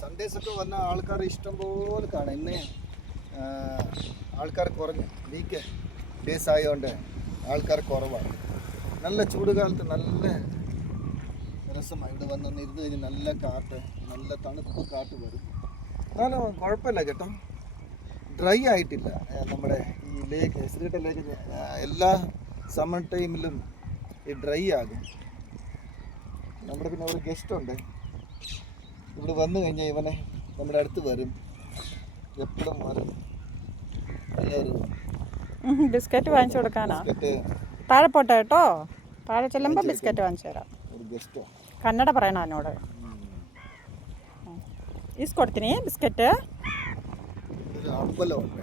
സൺഡേസൊക്കെ വന്ന ആൾക്കാർ ഇഷ്ടംപോലെ കാണാം. ഇന്ന് ആൾക്കാർ കുറഞ്ഞു, വീക്ക് ഡേയ്സ് ആയതുകൊണ്ട് ആൾക്കാർ കുറവാണ്. നല്ല ചൂടുകാലത്ത് നല്ല രസമാണ് ഇവിടെ വന്നൊന്ന് ഇരുന്ന് കഴിഞ്ഞ്. നല്ല കാറ്റ്, നല്ല തണുപ്പ് കാറ്റ് വരും. എന്നാലും കുഴപ്പമില്ല കേട്ടോ, ഡ്രൈ ആയിട്ടില്ല. നമ്മുടെ ഈ ലേക്ക് ശ്രീകണ്ഠ ലേക്ക് എല്ലാ സമ്മർ ടൈമിലും ഈ ഡ്രൈ ആകും. നമ്മുടെ പിന്നെ ഒരു ഗസ്റ്റ് ഉണ്ട് ഇവിടെ വന്നു കഴിഞ്ഞാൽ, ഇവനെ നമ്മുടെ അടുത്ത് വരും, എപ്പോഴും വരും. നല്ലൊരു ബിസ്ക്കറ്റ് വാങ്ങിച്ചു കൊടുക്കാനാ. ബിസ്ക്കറ്റ് താഴെ പോട്ടെ കേട്ടോ, താഴെ ചെല്ലുമ്പോൾ ബിസ്ക്കറ്റ് വാങ്ങിച്ചു തരാം. ഒരു ഗസ്റ്റോ കന്നഡ പറയണോ എന്നോട്? ഈസ്കൊಡ್ತೀನಿ ಬಿಸ್ಕೆಟ್. ഒരു അമ്പലമുണ്ട്.